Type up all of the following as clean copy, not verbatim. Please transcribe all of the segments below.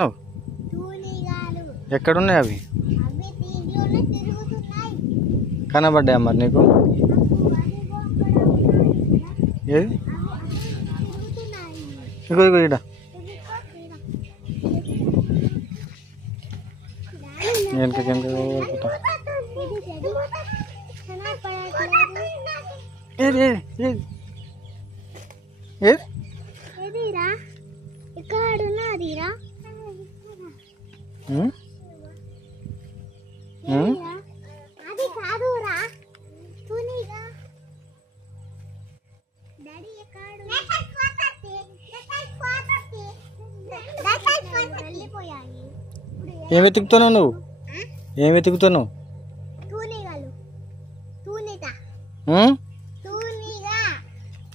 నువ్వు ఎక్కడున్నాయి అవి? కనబడ్డాయా మరి నీకు? ఏది? ఇగో ఇగో ఇడ వెనక ఏది ఏది ఏది ఏది? ఏం వెతుకుతున్నావు నువ్వు? ఏం వెతుకుతున్నావు?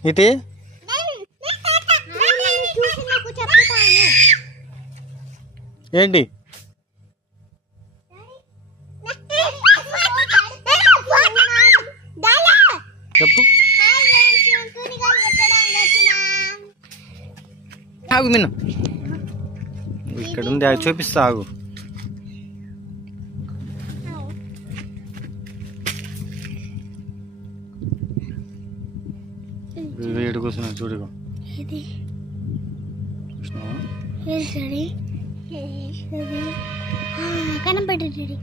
ఇది ఏంటి? చెప్పు. ఆగు మిన్ను, ఇక్కడ ఉంది, అది చూపిస్తా, ఆగు. వేడి కూర్చున్నా చూడుకో. కనపడ్డాడు.